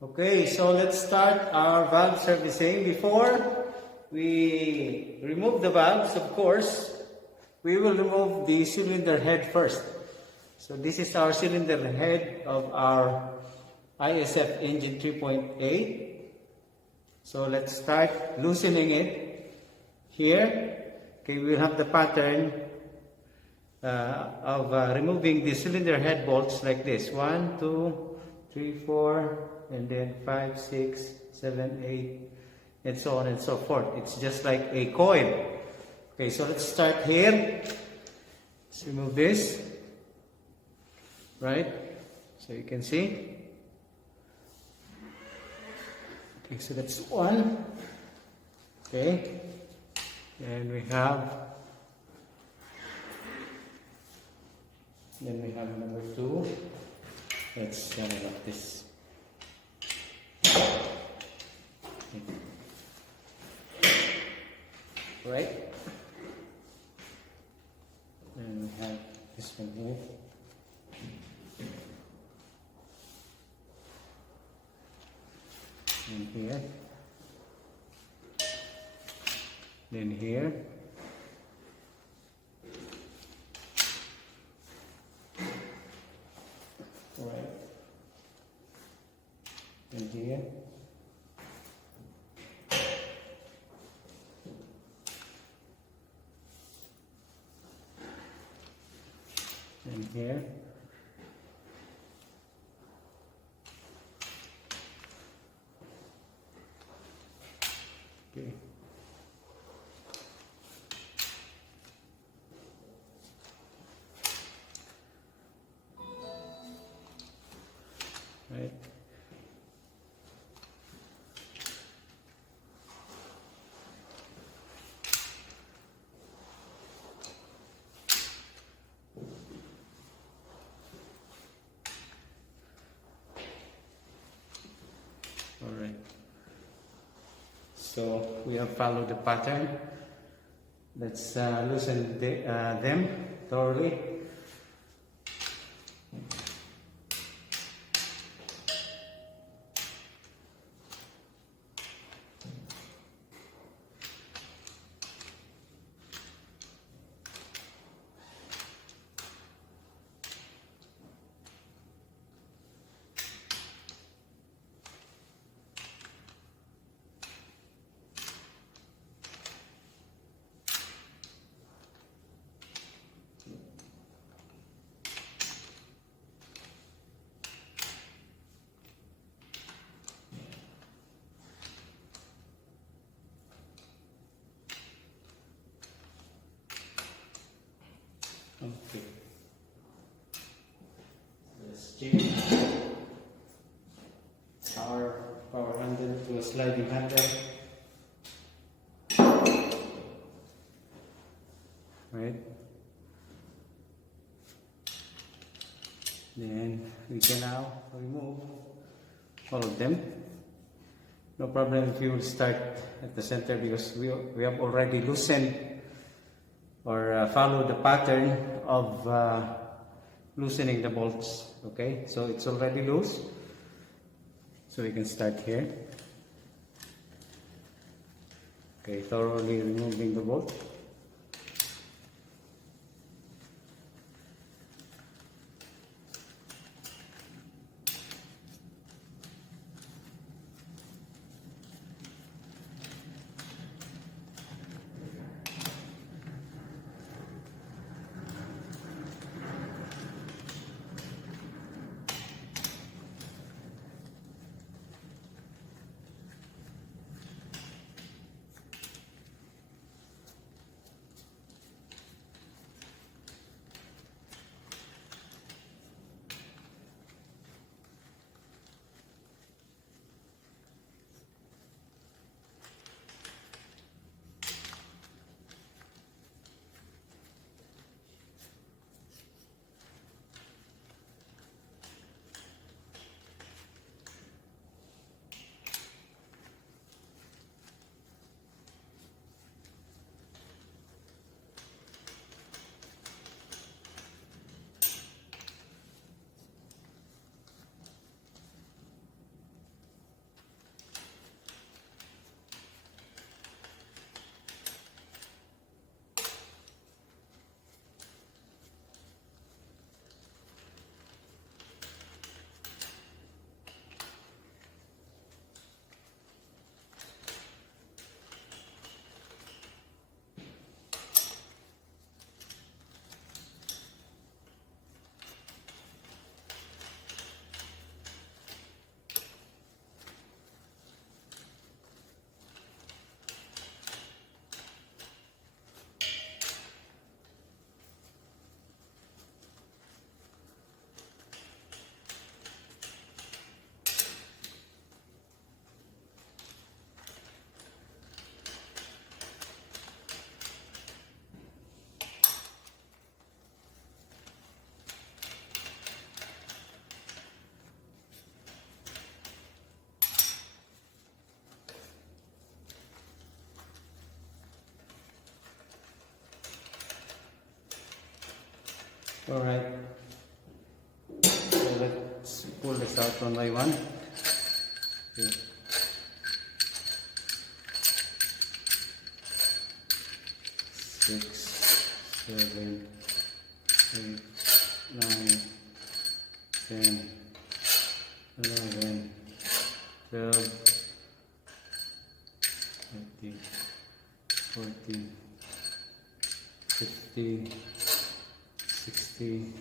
Okay, so let's start our valve servicing. Before we remove the valves, of course, we will remove the cylinder head first. So this is our cylinder head of our ISF engine 3.8. So let's start loosening it here. Okay, we'll have the pattern of removing the cylinder head bolts like this. 1, 2, 3, 4, and then 5, 6, 7, 8, and so on and so forth. It's just like a coil. Okay, so let's start here. Let's remove this. Right? So you can see. Okay, so that's one. Okay. And we have number 2. Let's turn it like this. Okay. Right? And we have this one here. And here. Then here. Right. And here. And here. Okay. Right. All right. So we have followed the pattern. Let's loosen them thoroughly. Okay. Let's change our power handle to a sliding handle. Right. Then we can now remove all of them. No problem if you will start at the center because we have already loosened or follow the pattern of loosening the bolts. Okay, so it's already loose, so we can start here. Okay, thoroughly removing the bolt. Alright, so let's pull this out one by one. Okay. 6, 7, 8, 9, 10, 11, 12, 13, 14, 15, 16,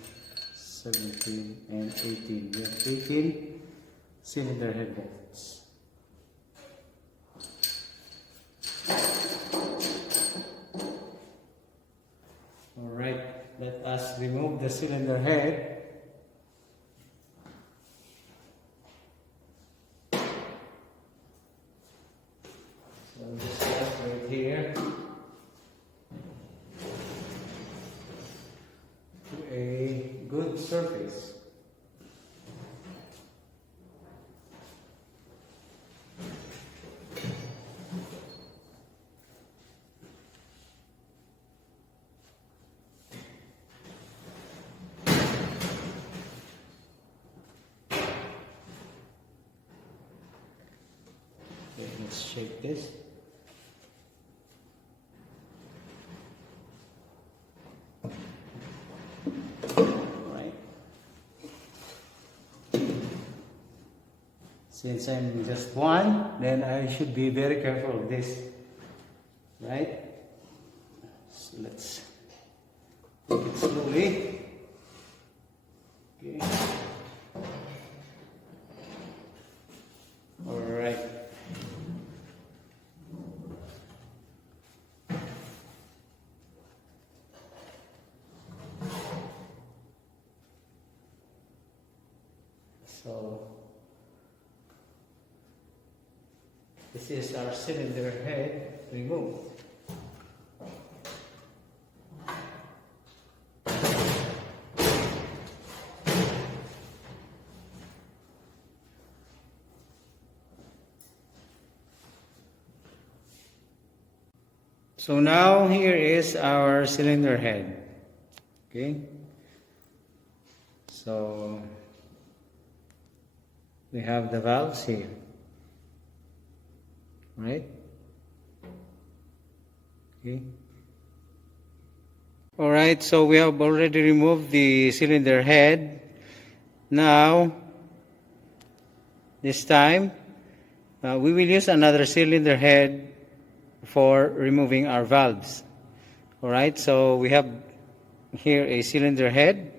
17, and 18. We have 18 cylinder head bolts. Alright, let us remove the cylinder head. So just right here to a good surface. Okay, let's shake this. Right. Since I'm just one, then I should be very careful of this. Right? So let's take it slowly. Okay. Alright. So this is our cylinder head removed. So now here is our cylinder head. Okay. So we have the valves here. Right? Okay. Alright, so we have already removed the cylinder head. Now, this time, we will use another cylinder head for removing our valves. Alright, so we have here a cylinder head.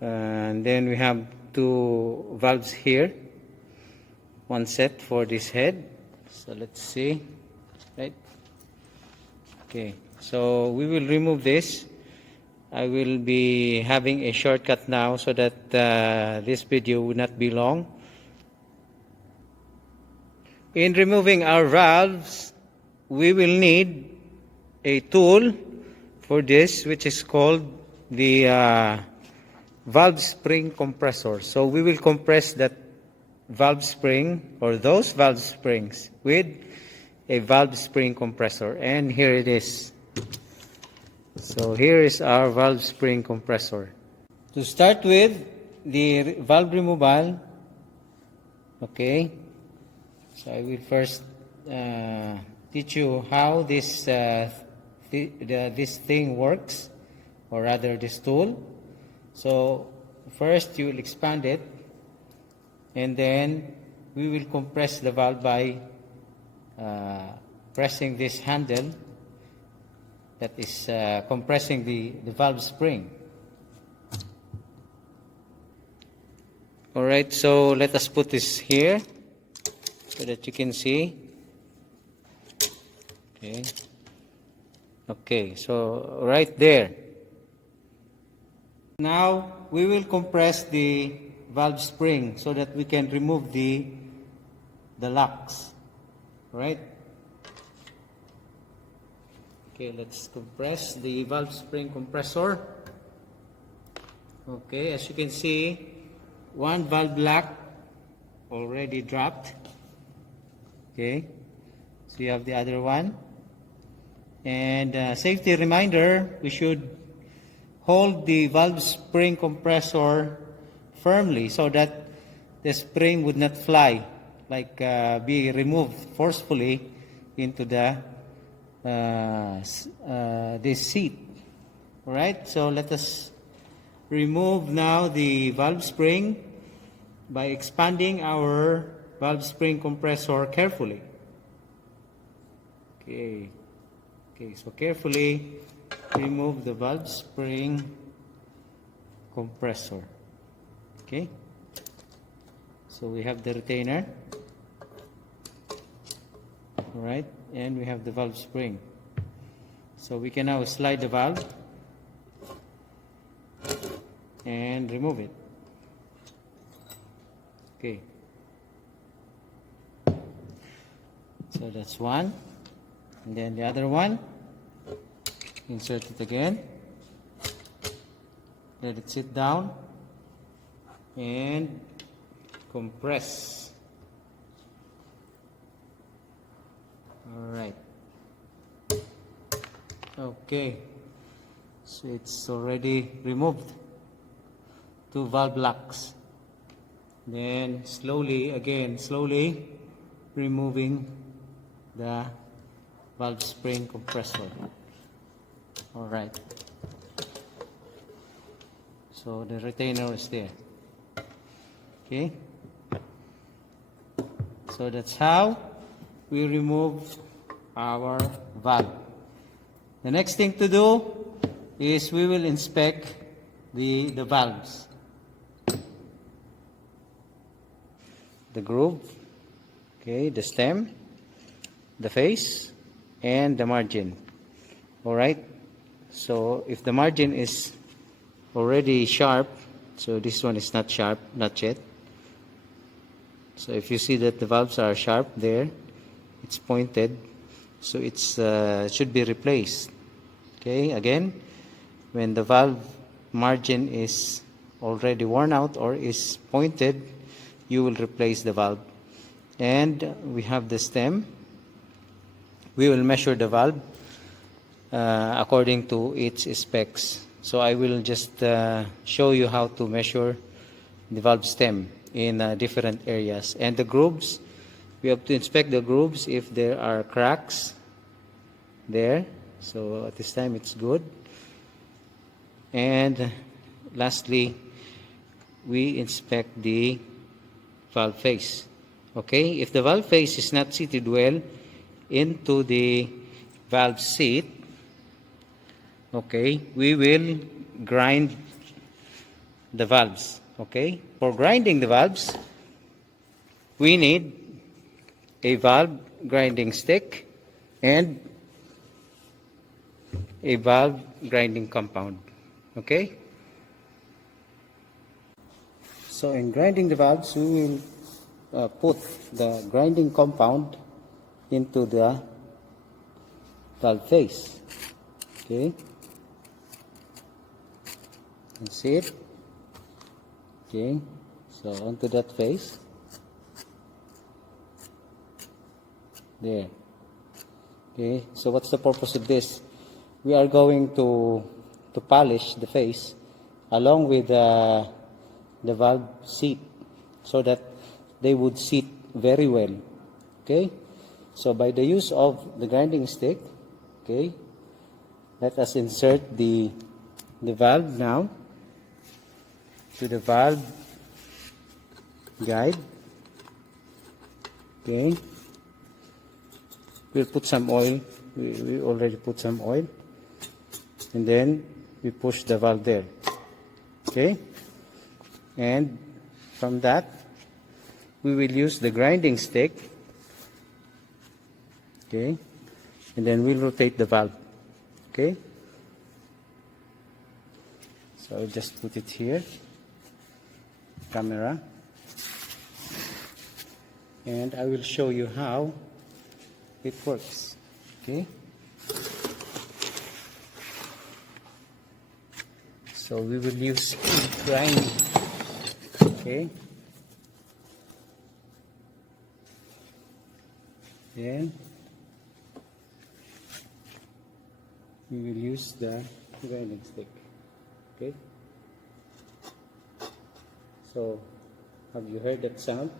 And then we have two valves here. One set for this head. So let's see. Right? Okay. So we will remove this. I will be having a shortcut now so that this video will not be long. In removing our valves, we will need a tool for this, which is called the valve spring compressor. So we will compress that valve spring or those valve springs with a valve spring compressor, and here it is. So here is our valve spring compressor. To start with the valve removal, okay, so I will first teach you how this this thing works, or rather this tool. So first you will expand it, and then we will compress the valve by pressing this handle that is compressing the valve spring. Alright, so let us put this here so that you can see. Okay. Okay, so right there. Now we will compress the valve spring so that we can remove the locks. Right? Okay, let's compress the valve spring compressor. Okay, as you can see, one valve lock already dropped. Okay, so you have the other one. And safety reminder, we should hold the valve spring compressor firmly so that the spring would not fly, like be removed forcefully into the this seat. All right, so let us remove now the valve spring by expanding our valve spring compressor carefully. Okay, so carefully remove the valve spring compressor. Okay, so we have the retainer. All right, and we have the valve spring. So we can now slide the valve and remove it. Okay, so that's one, and then the other one, insert it again, let it sit down and compress. All right, okay, so it's already removed two valve locks. Then slowly removing the valve spring compressor. All right, so the retainer is there. Okay, so that's how we remove our valve. The next thing to do is we will inspect the valves. The groove, okay, the stem, the face, and the margin. All right, so if the margin is already sharp, so this one is not sharp, not yet. So if you see that the valves are sharp there, it's pointed, so it's should be replaced. Okay, again, when the valve margin is already worn out or is pointed, you will replace the valve. And we have the stem. We will measure the valve according to its specs. So I will just show you how to measure the valve stem in different areas. And the grooves, we have to inspect the grooves if there are cracks there. So at this time it's good. And lastly, we inspect the valve face. Okay, if the valve face is not seated well into the valve seat, okay, we will grind the valves. Okay, for grinding the valves, we need a valve grinding stick and a valve grinding compound. Okay, so in grinding the valves, we will put the grinding compound into the valve face. Okay, you see it? Okay, so onto that face. There. Okay, so what's the purpose of this? We are going to polish the face along with the valve seat so that they would sit very well. Okay, so by the use of the grinding stick, okay, let us insert the valve now to the valve guide. Okay, we'll put some oil. We already put some oil, and then we push the valve there. Okay, and from that we will use the grinding stick. Okay, and then we'll rotate the valve. Okay, so I'll just put it here, camera, and I will show you how it works. Okay, so we will use grind. Okay, then we will use the grinding stick. Okay. So, have you heard that sound?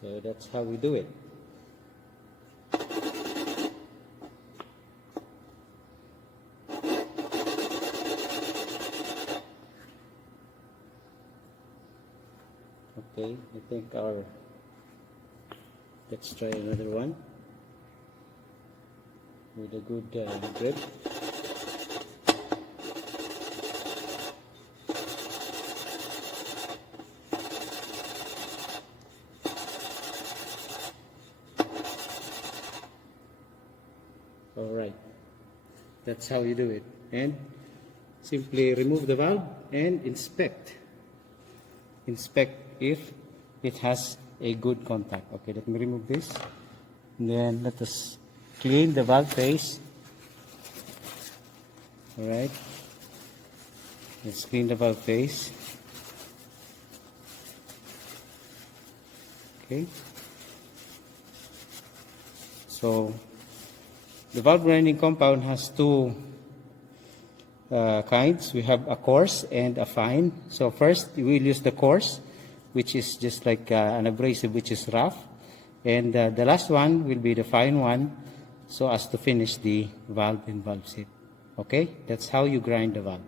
So that's how we do it. Okay, I think let's try another one with a good grip. Alright, that's how you do it. And simply remove the valve and inspect if it has a good contact. Okay, let me remove this. And then let us clean the valve face. Alright, let's clean the valve face. Okay, so the valve grinding compound has two kinds. We have a coarse and a fine. So first we will use the coarse, which is just like an abrasive, which is rough, and the last one will be the fine one, so as to finish the valve and valve seat. Okay, that's how you grind the valve.